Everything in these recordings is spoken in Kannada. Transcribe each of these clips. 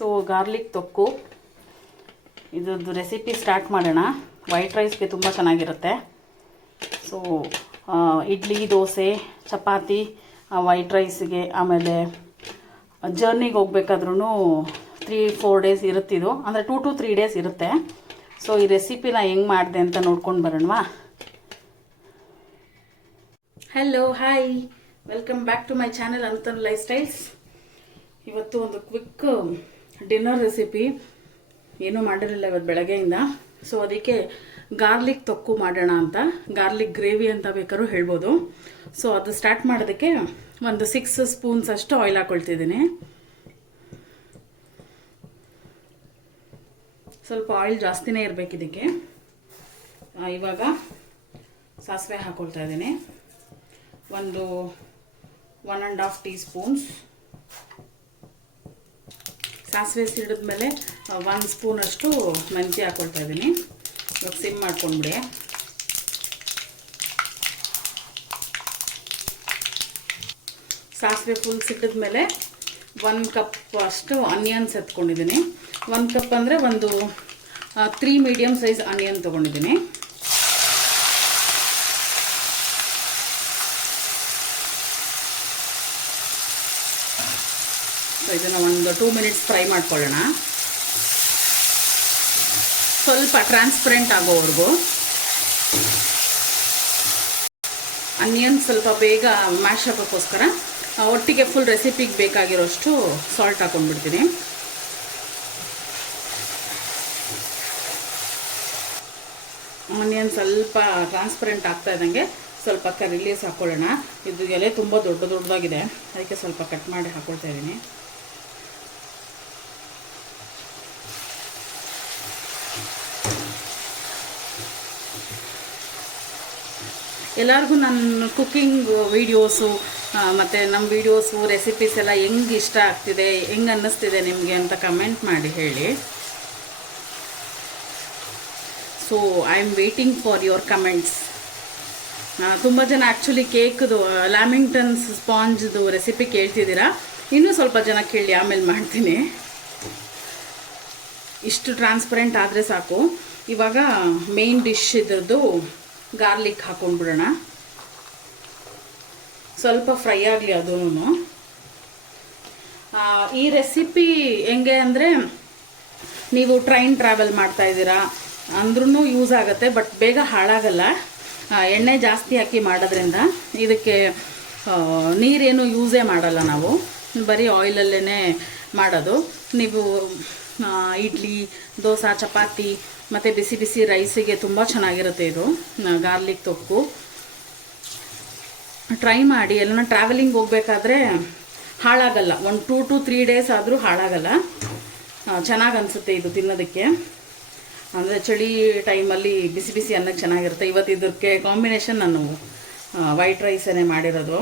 ಸೊ ಗಾರ್ಲಿಕ್ ತೊಕ್ಕು ಇದ್ರದ್ದು ರೆಸಿಪಿ ಸ್ಟಾರ್ಟ್ ಮಾಡೋಣ. ವೈಟ್ ರೈಸ್ಗೆ ತುಂಬ ಚೆನ್ನಾಗಿರುತ್ತೆ. ಸೊ ಇಡ್ಲಿ, ದೋಸೆ, ಚಪಾತಿ, ವೈಟ್ ರೈಸ್ಗೆ, ಆಮೇಲೆ ಜರ್ನಿಗೆ ಹೋಗ್ಬೇಕಾದ್ರೂ 3-4 ಡೇಸ್ ಇರುತ್ತಿದ್ದು, ಅಂದರೆ 2 to 3 ಡೇಸ್ ಇರುತ್ತೆ. ಸೊ ಈ ರೆಸಿಪಿನ ಹೆಂಗೆ ಮಾಡಿದೆ ಅಂತ ನೋಡ್ಕೊಂಡು ಬರೋಣವಾ. Hello, hi, welcome back to my channel Anutanu lifestyles. ಇವತ್ತು ಒಂದು ಕ್ವಿಕ್ ಡಿನ್ನರ್ ರೆಸಿಪಿ. ಏನೂ ಮಾಡಿರಲಿಲ್ಲ ಇವತ್ತು ಬೆಳಗ್ಗೆಯಿಂದ. ಸೊ ಅದಕ್ಕೆ ಗಾರ್ಲಿಕ್ ತೊಕ್ಕು ಮಾಡೋಣ ಅಂತ, ಗಾರ್ಲಿಕ್ ಗ್ರೇವಿ ಅಂತ ಬೇಕಾದ್ರೂ ಹೇಳ್ಬೋದು. ಸೊ ಅದು ಸ್ಟಾರ್ಟ್ ಮಾಡೋದಕ್ಕೆ ಒಂದು 6 ಸ್ಪೂನ್ಸ್ ಅಷ್ಟು ಆಯಿಲ್ ಹಾಕ್ಕೊಳ್ತಿದ್ದೀನಿ. ಸ್ವಲ್ಪ ಆಯಿಲ್ ಜಾಸ್ತಿನೇ ಇರಬೇಕು ಇದಕ್ಕೆ. ಇವಾಗ ಸಾಸಿವೆ ಹಾಕ್ಕೊಳ್ತಾ ಇದ್ದೀನಿ. ಒಂದು 1.5 ಟೀ ಸ್ಪೂನ್ಸ್ ಸಾಸಿವೆ ಸಿಡಿದ್ಮೇಲೆ 1 ಸ್ಪೂನಷ್ಟು ಮೆಂತ್ಯ ಹಾಕ್ಕೊಳ್ತಾ ಇದ್ದೀನಿ. ಇವಾಗ ಸಿಮ್ ಮಾಡ್ಕೊಂಡ್ಬಿಡಿ. ಸಾಸಿವೆ ಫುಲ್ ಸಿಡಿದ್ಮೇಲೆ 1 ಕಪ್ ಅಷ್ಟು ಆನಿಯನ್ಸ್ ಎತ್ಕೊಂಡಿದ್ದೀನಿ. 1 ಕಪ್ ಅಂದರೆ ಒಂದು 3 ಮೀಡಿಯಮ್ ಸೈಜ್ ಆನಿಯನ್ ತೊಗೊಂಡಿದ್ದೀನಿ. ಇದನ್ನು ಒಂದು 2 ಮಿನಿಟ್ಸ್ ಫ್ರೈ ಮಾಡ್ಕೊಳ್ಳೋಣ, ಸ್ವಲ್ಪ ಟ್ರಾನ್ಸ್ಪರೆಂಟ್ ಆಗೋವರೆಗೂ. ಆನಿಯನ್ ಸ್ವಲ್ಪ ಬೇಗ ಮ್ಯಾಶ್ ಆಗೋಕ್ಕೋಸ್ಕರ ಒಟ್ಟಿಗೆ ಫುಲ್ ರೆಸಿಪಿಗೆ ಬೇಕಾಗಿರೋಷ್ಟು ಸಾಲ್ಟ್ ಹಾಕೊಂಡ್ಬಿಡ್ತೀನಿ. ಆನಿಯನ್ ಸ್ವಲ್ಪ ಟ್ರಾನ್ಸ್ಪರೆಂಟ್ ಆಗ್ತಾ ಇದ್ದಂಗೆ ಸ್ವಲ್ಪ ಕರಿ ಲೀವ್ಸ್ ಹಾಕ್ಕೊಳ್ಳೋಣ. ಇದು ಎಲೆ ತುಂಬ ದೊಡ್ಡದಾಗಿದೆ, ಅದಕ್ಕೆ ಸ್ವಲ್ಪ ಕಟ್ ಮಾಡಿ ಹಾಕ್ಕೊಳ್ತಾ ಇದ್ದೀನಿ. ಎಲ್ಲರಿಗೂ ನನ್ನ ಕುಕ್ಕಿಂಗ್ ವೀಡಿಯೋಸು ಮತ್ತು ನಮ್ಮ ವೀಡಿಯೋಸು ರೆಸಿಪೀಸ್ ಎಲ್ಲ ಹೆಂಗೆ ಇಷ್ಟ ಆಗ್ತಿದೆ, ಹೆಂಗೆ ಅನ್ನಿಸ್ತಿದೆ ನಿಮಗೆ ಅಂತ ಕಮೆಂಟ್ ಮಾಡಿ ಹೇಳಿ. So I am waiting for your comments. ತುಂಬ ಜನ ಆ್ಯಕ್ಚುಲಿ ಕೇಕ್ದು ಲ್ಯಾಮಿಂಗ್ಟನ್ಸ್ ಸ್ಪಾಂಜ್ದು ರೆಸಿಪಿ ಕೇಳ್ತಿದ್ದೀರಾ. ಇನ್ನೂ ಸ್ವಲ್ಪ ಜನ ಕೇಳಿ, ಆಮೇಲೆ ಮಾಡ್ತೀನಿ. ಇಷ್ಟು ಟ್ರಾನ್ಸ್ಪರೆಂಟ್ ಆದರೆ ಸಾಕು. ಇವಾಗ ಮೇನ್ ಡಿಶ್ ಇದ್ರದ್ದು ಗಾರ್ಲಿಕ್ ಹಾಕೊಂಡ್ಬಿಡೋಣ. ಸ್ವಲ್ಪ ಫ್ರೈ ಆಗಲಿ ಅದೂ. ಈ ರೆಸಿಪಿ ಹೆಂಗೆ ಅಂದರೆ, ನೀವು ಟ್ರೈನ್ ಟ್ರಾವೆಲ್ ಮಾಡ್ತಾ ಇದ್ದೀರಾ ಅಂದ್ರೂ ಯೂಸ್ ಆಗುತ್ತೆ, ಬಟ್ ಬೇಗ ಹಾಳಾಗಲ್ಲ. ಎಣ್ಣೆ ಜಾಸ್ತಿ ಹಾಕಿ ಮಾಡೋದ್ರಿಂದ ಇದಕ್ಕೆ ನೀರೇನು ಯೂಸೇ ಮಾಡಲ್ಲ. ನಾವು ಬರೀ ಆಯಿಲಲ್ಲೇ ಮಾಡೋದು. ನೀವು ಇಡ್ಲಿ, ದೋಸೆ, ಚಪಾತಿ ಮತ್ತು ಬಿಸಿ ಬಿಸಿ ರೈಸಿಗೆ ತುಂಬ ಚೆನ್ನಾಗಿರುತ್ತೆ ಇದು ಗಾರ್ಲಿಕ್ ತೊಕ್ಕು. ಟ್ರೈ ಮಾಡಿ. ಎಲ್ಲ ಟ್ರಾವೆಲಿಂಗ್ ಹೋಗ್ಬೇಕಾದ್ರೆ ಹಾಳಾಗಲ್ಲ. 1 2 to 3 ಡೇಸ್ ಆದರೂ ಹಾಳಾಗಲ್ಲ. ಚೆನ್ನಾಗಿ ಅನಿಸುತ್ತೆ ಇದು ತಿನ್ನೋದಕ್ಕೆ. ಅಂದರೆ ಚಳಿ ಟೈಮಲ್ಲಿ ಬಿಸಿ ಬಿಸಿ ಅನ್ನಕ್ಕೆ ಚೆನ್ನಾಗಿರುತ್ತೆ. ಇವತ್ತು ಇದಕ್ಕೆ ಕಾಂಬಿನೇಷನ್ ನಾನು ವೈಟ್ ರೈಸನ್ನೇ ಮಾಡಿರೋದು.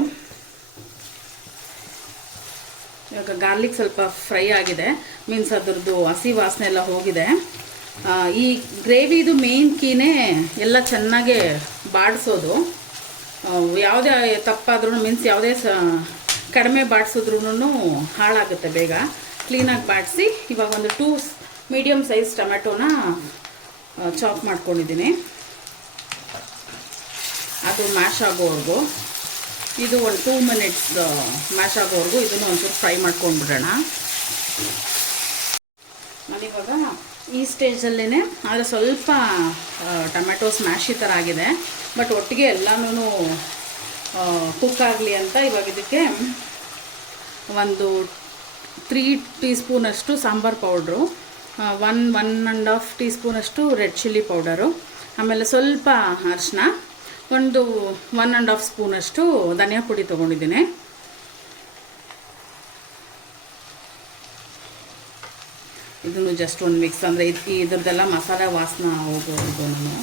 ಇವಾಗ ಗಾರ್ಲಿಕ್ ಸ್ವಲ್ಪ ಫ್ರೈ ಆಗಿದೆ, ಮೀನ್ಸ್ ಅದ್ರದ್ದು ಹಸಿ ವಾಸನೆ ಎಲ್ಲ ಹೋಗಿದೆ. ಈ ಗ್ರೇವಿದು ಮೇನ್ ಕೀನೇ ಎಲ್ಲ ಚೆನ್ನಾಗೆ ಬಾಡಿಸೋದು. ಯಾವುದೇ ತಪ್ಪಾದ್ರೂ, ಮೀನ್ಸ್ ಯಾವುದೇ ಕಡಿಮೆ ಬಾಡಿಸಿದ್ರೂ ಹಾಳಾಗುತ್ತೆ ಬೇಗ. ಕ್ಲೀನಾಗಿ ಬಾಡಿಸಿ ಇವಾಗ ಒಂದು 2 ಮೀಡಿಯಮ್ ಸೈಜ್ ಟೊಮೆಟೊನ ಚಾಪ್ ಮಾಡ್ಕೊಂಡಿದ್ದೀನಿ. ಅದು ಮ್ಯಾಶ್ ಆಗೋವರೆಗೂ, ಇದು ಒಂದು 2 ಮಿನಿಟ್ಸ್ ಮ್ಯಾಶ್ ಆಗೋವರೆಗೂ ಇದನ್ನು ಒಂಚೂರು ಫ್ರೈ ಮಾಡ್ಕೊಂಡ್ಬಿಡೋಣ. ನಾನಿವಾಗ ಈ ಸ್ಟೇಜಲ್ಲೇ, ಆದರೆ ಸ್ವಲ್ಪ ಟೊಮೆಟೊ ಸ್ಮ್ಯಾಶ್ ಈ ಥರ ಆಗಿದೆ, ಬಟ್ ಒಟ್ಟಿಗೆ ಎಲ್ಲನೂ ಕುಕ್ ಆಗಲಿ ಅಂತ ಇವಾಗ ಇದಕ್ಕೆ ಒಂದು 3 ಟೀ ಸ್ಪೂನಷ್ಟು ಸಾಂಬಾರು ಪೌಡ್ರು, 1.5 ಟೀ ಸ್ಪೂನಷ್ಟು ರೆಡ್ ಚಿಲ್ಲಿ ಪೌಡರು, ಆಮೇಲೆ ಸ್ವಲ್ಪ ಅರಿಶಿನ, ಒಂದು 1.5 ಸ್ಪೂನಷ್ಟು ಧನಿಯಾ ಪುಡಿ ತೊಗೊಂಡಿದ್ದೀನಿ. ಇದನ್ನು ಜಸ್ಟ್ ಒಂದು ಮಿಕ್ಸ್, ಅಂದರೆ ಇದ್ರದ್ದೆಲ್ಲ ಮಸಾಲೆ ವಾಸನೆ ಹೋಗೋದು. ನಾನು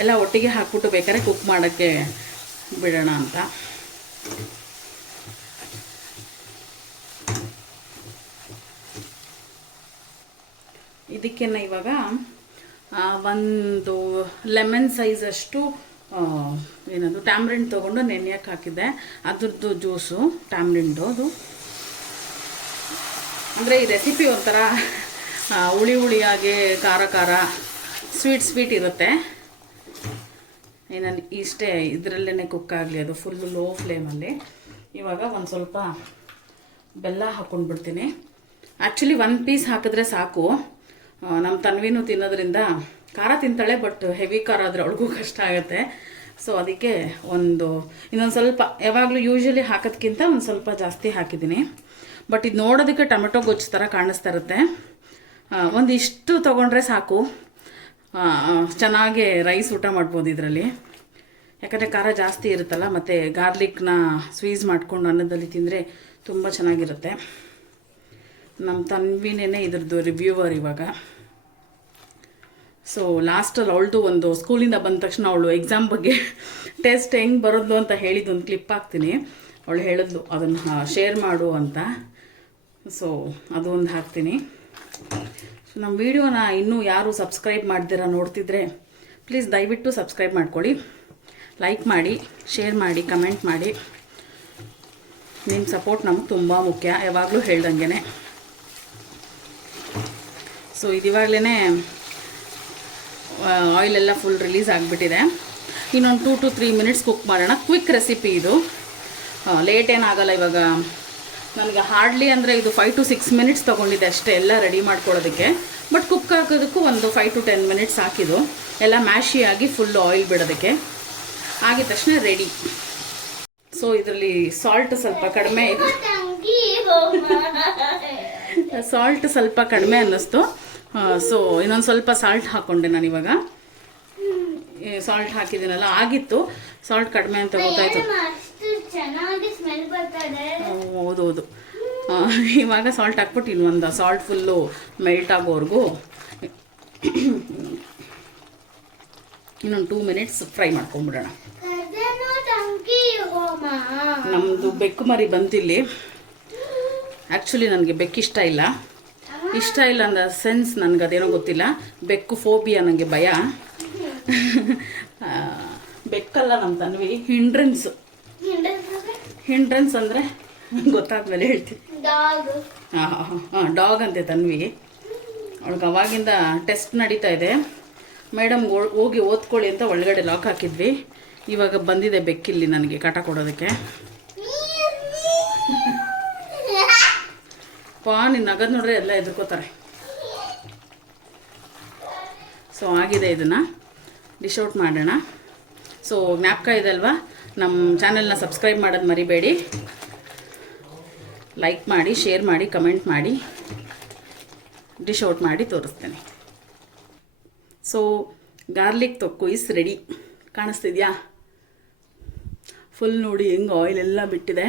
ಎಲ್ಲ ಒಟ್ಟಿಗೆ ಹಾಕ್ಬಿಟ್ಟು ಬೇಕಾದ್ರೆ ಕುಕ್ ಮಾಡೋಕ್ಕೆ ಬಿಡೋಣ ಅಂತ. ಇದಕ್ಕೆ ಇವಾಗ ಒಂದು ಲೆಮನ್ ಸೈಜಷ್ಟು ಏನದು ಟ್ಯಾಮ್ರಿಂಡ್ ತೊಗೊಂಡು ನೆನೆಯಕ್ಕೆ ಹಾಕಿದ್ದೆ. ಅದ್ರದ್ದು ಜ್ಯೂಸು ಟ್ಯಾಮ್ರಿಂಡು ಅದು ಅಂದರೆ ಈ ರೆಸಿಪಿ ಒಂಥರ ಹುಳಿ ಹುಳಿಯಾಗಿ ಖಾರ ಖಾರ ಸ್ವೀಟ್ ಇರುತ್ತೆ. ನಾನು ಇಷ್ಟೇ ಇದರಲ್ಲೇ ಕುಕ್ ಆಗಲಿ, ಅದು ಫುಲ್ಲು ಲೋ ಫ್ಲೇಮಲ್ಲಿ. ಇವಾಗ ಒಂದು ಸ್ವಲ್ಪ ಬೆಲ್ಲ ಹಾಕ್ಕೊಂಡು ಬಿಡ್ತೀನಿ. ಆ್ಯಕ್ಚುಲಿ 1 ಪೀಸ್ ಹಾಕಿದ್ರೆ ಸಾಕು. ನಮ್ಮ ತನ್ವಿನೂ ತಿನ್ನೋದ್ರಿಂದ ಖಾರ ತಿಂತಾಳೆ, ಬಟ್ ಹೆವಿ ಖಾರ ಆದರೆ ಅವಳಿಗೂ ಕಷ್ಟ ಆಗುತ್ತೆ. ಸೊ ಅದಕ್ಕೆ ಇನ್ನೊಂದು ಸ್ವಲ್ಪ, ಯಾವಾಗಲೂ ಯೂಶ್ವಲಿ ಹಾಕೋದ್ಕಿಂತ ಒಂದು ಸ್ವಲ್ಪ ಜಾಸ್ತಿ ಹಾಕಿದ್ದೀನಿ. ಬಟ್ ಇದು ನೋಡೋದಕ್ಕೆ ಟೊಮೆಟೊ ಗೊಜ್ಜು ಥರ ಕಾಣಿಸ್ತಾ ಇರುತ್ತೆ. ಒಂದಿಷ್ಟು ತೊಗೊಂಡ್ರೆ ಸಾಕು, ಚೆನ್ನಾಗಿ ರೈಸ್ ಊಟ ಮಾಡ್ಬೋದು ಇದರಲ್ಲಿ. ಯಾಕಂದರೆ ಖಾರ ಜಾಸ್ತಿ ಇರುತ್ತಲ್ಲ, ಮತ್ತು ಗಾರ್ಲಿಕ್ನ ಸ್ವೀಸ್ ಮಾಡ್ಕೊಂಡು ಅನ್ನದಲ್ಲಿ ತಿಂದರೆ ತುಂಬ ಚೆನ್ನಾಗಿರುತ್ತೆ. ನಮ್ಮ ತನ್ವಿನೇ ಇದ್ರದ್ದು ರಿವ್ಯೂವರ್ ಇವಾಗ. ಸೊ ಲಾಸ್ಟಲ್ಲಿ ಅವಳದು ಒಂದು ಸ್ಕೂಲಿಂದ ಬಂದ ತಕ್ಷಣ ಅವಳು ಎಕ್ಸಾಮ್ ಬಗ್ಗೆ ಟೆಸ್ಟ್ ಹೆಂಗೆ ಬರೋದು ಅಂತ ಹೇಳಿದ್ದು ಒಂದು ಕ್ಲಿಪ್ ಹಾಕ್ತೀನಿ. ಅವಳು ಹೇಳಿದ್ಲು ಅದನ್ನು ಶೇರ್ ಮಾಡು ಅಂತ. ಸೊ ಅದು ಒಂದು ಹಾಕ್ತೀನಿ. ಸೊ ನಮ್ಮ ವಿಡಿಯೋನ ಇನ್ನೂ ಯಾರು ಸಬ್ಸ್ಕ್ರೈಬ್ ಮಾಡ್ದಿರ ನೋಡ್ತಿದ್ರೆ ಪ್ಲೀಸ್ ದಯವಿಟ್ಟು ಸಬ್ಸ್ಕ್ರೈಬ್ ಮಾಡ್ಕೊಳ್ಳಿ, ಲೈಕ್ ಮಾಡಿ, ಶೇರ್ ಮಾಡಿ, ಕಮೆಂಟ್ ಮಾಡಿ. ನಿಮ್ಮ ಸಪೋರ್ಟ್ ನಮ್ಗೆ ತುಂಬ ಮುಖ್ಯ, ಯಾವಾಗಲೂ ಹೇಳ್ದಂಗೆ. ಸೊ ಇದಿವಾಗಲೇ ಆಯಿಲೆಲ್ಲ ಫುಲ್ ರಿಲೀಸ್ ಆಗಿಬಿಟ್ಟಿದೆ. ಇನ್ನೊಂದು 2 to 3 ಮಿನಿಟ್ಸ್ ಕುಕ್ ಮಾಡೋಣ. ಕ್ವಿಕ್ ರೆಸಿಪಿ ಇದು, ಲೇಟ್ ಏನಾಗಲ್ಲ. ಇವಾಗ ನನಗೆ ಹಾರ್ಡ್ಲಿ ಅಂದರೆ ಇದು 5 to 6 ಮಿನಿಟ್ಸ್ ತೊಗೊಂಡಿದ್ದೆ ಅಷ್ಟೇ ಎಲ್ಲ ರೆಡಿ ಮಾಡ್ಕೊಳ್ಳೋದಕ್ಕೆ. ಬಟ್ ಕುಕ್ ಹಾಕೋದಕ್ಕೂ ಒಂದು 5 to 10 ಮಿನಿಟ್ಸ್ ಹಾಕಿದ್ದು, ಎಲ್ಲ ಮ್ಯಾಶಿಯಾಗಿ ಫುಲ್ ಆಯಿಲ್ ಬಿಡೋದಕ್ಕೆ. ಆಗಿದ ತಕ್ಷಣ ರೆಡಿ. ಸೊ ಇದರಲ್ಲಿ ಸಾಲ್ಟ್ ಸ್ವಲ್ಪ ಕಡಿಮೆ ಅನ್ನಿಸ್ತು. ಸೊ ಇನ್ನೊಂದು ಸ್ವಲ್ಪ ಸಾಲ್ಟ್ ಹಾಕ್ಕೊಂಡೆ ನಾನಿವಾಗ. ಸಾಲ್ಟ್ ಹಾಕಿದ್ದೀನಲ್ಲ, ಆಗಿತ್ತು ಸಾಲ್ಟ್ ಕಡಿಮೆ ಅಂತ ಗೊತ್ತಾಯ್ತು. ಹೌದೌದು. ಇವಾಗ ಸಾಲ್ಟ್ ಹಾಕ್ಬಿಟ್ಟು ಇನ್ನೊಂದು ಸಾಲ್ಟ್ ಫುಲ್ಲು ಮೆಲ್ಟ್ ಆಗೋವರೆಗೂ ಇನ್ನೊಂದು 2 ಮಿನಿಟ್ಸ್ ಫ್ರೈ ಮಾಡ್ಕೊಂಬಿಡೋಣ. ನಮ್ಮದು ಬೆಕ್ಕು ಮರಿ ಬಂತಿಲ್ಲಿ. ಆ್ಯಕ್ಚುಲಿ ನನಗೆ ಬೆಕ್ಕಿಷ್ಟ ಇಲ್ಲ ಅಂದ ಸೆನ್ಸ್, ನನಗದೇನೋ ಗೊತ್ತಿಲ್ಲ. ಬೆಕ್ಕು ಫೋಬಿಯಾ, ನನಗೆ ಭಯ. ಬೆಕ್ಕಲ್ಲ ನಮ್ಮ ತನ್ವಿ, ಹಿಂಡ್ರೆನ್ಸ್ ಅಂದರೆ ಗೊತ್ತಾದ್ಮೇಲೆ ಹೇಳ್ತೀನಿ. ಡಾಗ್ ಅಂತೆ ತನ್ವಿ. ಅವಳಿಗೆ ಅವಾಗಿಂದ ಟೆಸ್ಟ್ ನಡೀತಾ ಇದೆ. ಮೇಡಮ್ ಹೋಗಿ ಓದ್ಕೊಳ್ಳಿ ಅಂತ ಒಳಗಡೆ ಲಾಕ್ ಹಾಕಿದ್ವಿ. ಇವಾಗ ಬಂದಿದೆ ಬೆಕ್ಕಿಲ್ಲಿ ನನಗೆ ಕಾಟ ಕೊಡೋದಕ್ಕೆ. ನಿನ್ನ ನಗದು ನೋಡ್ರೆ ಎಲ್ಲ ಎದುರ್ಕೋತಾರೆ. ಸೊ ಆಗಿದೆ, ಇದನ್ನು ಡಿಶ್ ಔಟ್ ಮಾಡೋಣ. ಸೊ ಜ್ಞಾಪಕ ಇದೆ ಅಲ್ವಾ, ನಮ್ಮ ಚಾನೆಲ್ನ ಸಬ್ಸ್ಕ್ರೈಬ್ ಮಾಡೋದು ಮರಿಬೇಡಿ. ಲೈಕ್ ಮಾಡಿ, ಶೇರ್ ಮಾಡಿ, ಕಮೆಂಟ್ ಮಾಡಿ. ಡಿಶ್ ಔಟ್ ಮಾಡಿ ತೋರಿಸ್ತೇನೆ. So garlic thokku is ready. ಕಾಣಿಸ್ತಿದ್ಯಾ? ಫುಲ್ ನೋಡಿ ಹೆಂಗೆ ಆಯಿಲ್ ಎಲ್ಲ ಬಿಟ್ಟಿದೆ.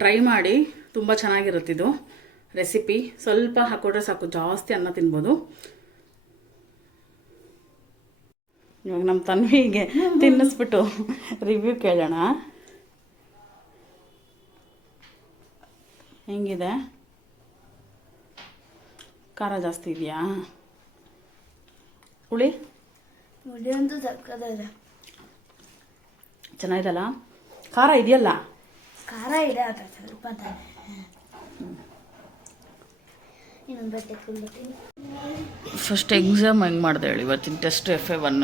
ಟ್ರೈ ಮಾಡಿ, ತುಂಬ ಚೆನ್ನಾಗಿರುತ್ತಿದ್ದು ರೆಸಿಪಿ. ಸ್ವಲ್ಪ ಹಾಕೊಂಡ್ರೆ ಸಾಕು, ಜಾಸ್ತಿ ಅನ್ನ ತಿನ್ಬೋದು. ಇವಾಗ ನಮ್ಮ ತನ್ವಿಗೆ ತಿನ್ನಿಸ್ಬಿಟ್ಟು ರಿವ್ಯೂ ಕೇಳೋಣ. ಹೆಂಗಿದೆ? ಖಾರ ಜಾಸ್ತಿ ಇದೆಯಾ? ಹುಳಿ ಅಂತೂ ಸಕ್ಕತ್ತಾಗಿದೆ. ಚೆನ್ನಾಗಿದಲ್ಲ? ಖಾರ ಇದೆಯಲ್ಲ? ಖಾರ ಇದೆ, ಅದು ಸ್ವಲ್ಪ ಫಸ್ಟ್ ಎಕ್ಸಾಮ್ ಹೆಂಗೆ ಮಾಡಿದೆ ಹೇಳಿ? ಇವತ್ತಿನ ಟೆಸ್ಟ್ FA1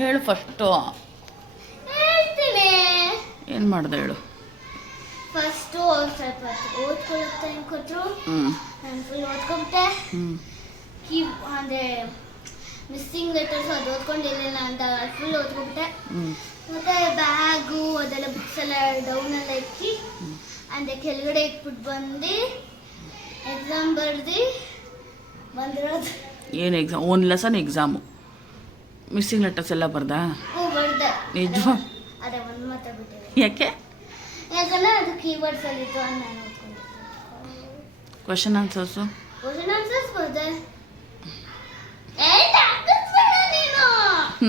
ಹೇಳು. ಫಸ್ಟು ಏನು ಮಾಡಿದೆ ಹೇಳು? ಫಸ್ಟು ಸ್ವಲ್ಪ ಓದ್ಕೊಳ್ಳೋಕೆ ಟೈಮ್ ಕೊಟ್ಟರು. ನಾನು ಫುಲ್ ಓದ್ಕೊಂಬಿಟ್ಟೆ. ಅಂದರೆ ಮಿಸ್ಸಿಂಗ್ ಲೆಟರ್ಸ್ ಅದು ಓದ್ಕೊಂಡಿರಲಿಲ್ಲ ಅಂತ ಫುಲ್ ಓದ್ಕೊಂಬಿಟ್ಟೆ. ಮತ್ತು ಬ್ಯಾಗು ಅದೆಲ್ಲ ಬುಕ್ಸ್ ಎಲ್ಲ ಡೌನೆಲ್ಲ ಇಕ್ಕಿ ಅಂದರೆ ಕೆಳಗಡೆ ಇಟ್ಬಿಟ್ಟು ಬಂದು ಎಕ್ಸಾಮ್ ಬರ್ದು ಬಂದಿರೋದು. ಏನು ಎಕ್ಸಾಮ್? ಒಂದು ಲೆಸನ್ ಎಕ್ಸಾಮು, ಮಿಸ್ಸಿಂಗ್ ಲೆಟರ್ಸ್ ಎಲ್ಲ ಬರ್ದಾ? ಬರ್ದೆ. ನಿಜವಾ? ಅದೇ ಒಂದು ಮಾತಾಡ್ಬಿಟ್ಟಿದೆ. ಯಾಕೆ? ಯಾಕಂದರೆ ಅದು ಕೀವರ್ಡ್ಸ್ ಅಲ್ಲಿತ್ತು ಅಂತ ನಾನು ಓದ್ಕೊಂಡಿದ್ದೆ. ಕ್ವಶನ್ ಆನ್ಸರ್ಸು ಬರ್ದೆ.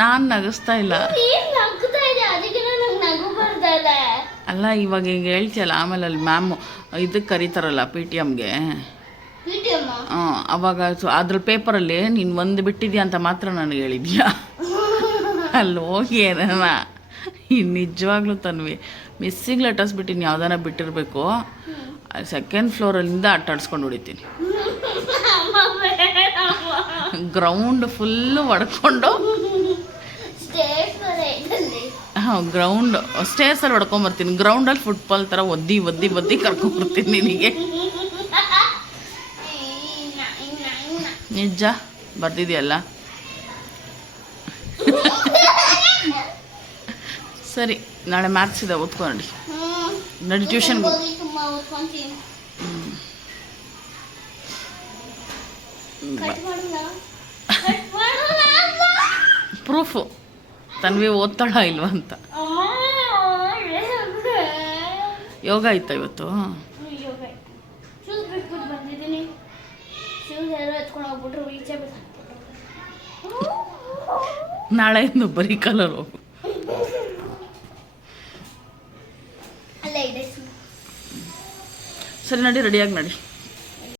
ನಾನು ನಗಿಸ್ತಾ ಇಲ್ಲ. ಅಲ್ಲ, ಇವಾಗ ಈಗ ಹೇಳ್ತೀಯಲ್ಲ, ಆಮೇಲೆ ಅಲ್ಲಿ ಮ್ಯಾಮ್ ಇದಕ್ಕೆ ಕರೀತಾರಲ್ಲ PTMಗೆ. ಅವಾಗ ಅದ್ರ ಪೇಪರಲ್ಲಿ ನೀನು ಒಂದು ಬಿಟ್ಟಿದ್ಯಾ ಅಂತ ಮಾತ್ರ ನನಗೆ ಹೇಳಿದ್ಯಾ? ಅಲ್ಲಿ ಹೋಗಿ ಏನ ನಿಜವಾಗ್ಲೂ ತನ್ವಿ ಮಿಸ್ಸಿಂಗ್ ಲೆಟರ್ಸ್ ಬಿಟ್ಟು ಇನ್ನು ಯಾವ್ದಾರ ಬಿಟ್ಟಿರಬೇಕು. ಸೆಕೆಂಡ್ ಫ್ಲೋರಲ್ಲಿಂದ ಆಟಾಡ್ಸ್ಕೊಂಡು ಹೊಡಿತೀನಿ. ಗ್ರೌಂಡ್ ಫುಲ್ಲು ಹೊಡ್ಕೊಂಡು ಗ್ರೌಂಡ್ ಸ್ಟೇರ್ಸಲ್ಲಿ ಹೊಡ್ಕೊಂಬರ್ತೀನಿ. ಗ್ರೌಂಡಲ್ಲಿ ಫುಟ್ಬಾಲ್ ಥರ ಒದ್ದಿ ಕರ್ಕೊಂಬರ್ತೀನಿ ನಿನಗೆ. ನಿಜ ಬರ್ತಿದೆಯಲ್ಲ. ಸರಿ, ನಾಳೆ ಮ್ಯಾಥ್ಸ್ ಇದೆ, ಓದ್ಕೊಂಡು ನಡಿ ಟ್ಯೂಷನ್ಗೆ. ಪ್ರೂಫು ತನ್ವಿ ಓದ್ತಾಳ ಇಲ್ವಾ ಅಂತ. ಯೋಗ ಆಯ್ತಾ ಇವತ್ತು? ನಾಳೆಯಿಂದ ಬರೀ ಕಲರ್ ಹೋಗು. ಸರಿ ನಡಿ, ರೆಡಿಯಾಗಿ ನಡಿ.